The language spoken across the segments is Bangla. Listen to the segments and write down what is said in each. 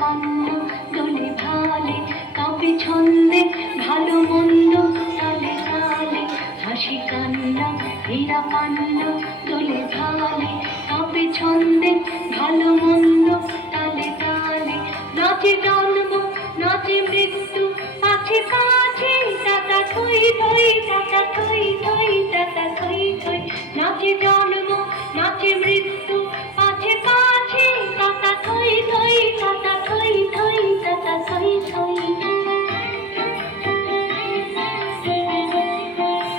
পান্ন দোলে ভালে, কাঁপে ছন্দে ভালো মন্দ তালে তালে, হাসি কান্না হীরা পান্ন দোলে ভালে, কাঁপে ছন্দে ভালো মন্দ তালে তালে, নাচে জন্ম নাচে মৃত্যু আছে কাছে, টাটা থই থই টাটা থই থই টাটা থই থই, নাচে জন্ম নাচে মৃত্যু আছে কাছে, টাটা থই থই টাটা থই থই টাটা থই থই।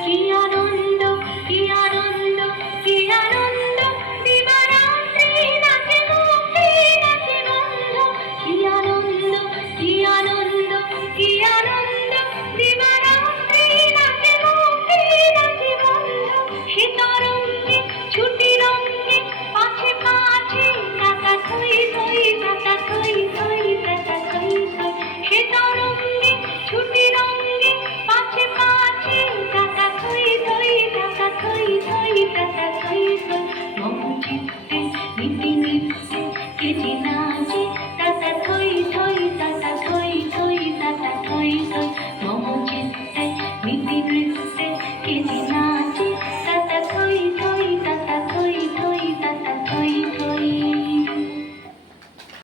কি আনন্দ কি আনন্দ কি আনন্দ, দিবারাত্রি নাচে মুক্তি নাচে বন্ধ, কি আনন্দ কি আনন্দ কি আনন্দ, দিবারাত্রি নাচে মুক্তি নাচে বন্ধ, সে তরঙ্গে ছুটি রঙ্গে পাছে পাছে, টাটা থই থই টাটা থই থই টাটা থই থই, সে তরঙ্গে ছুটি রঙ্গে পাছে পাছে, টাটা থই থই টাটা থই থই টাটা থই থই, মম চিত্তে নীতি নিত্যে কে চিনা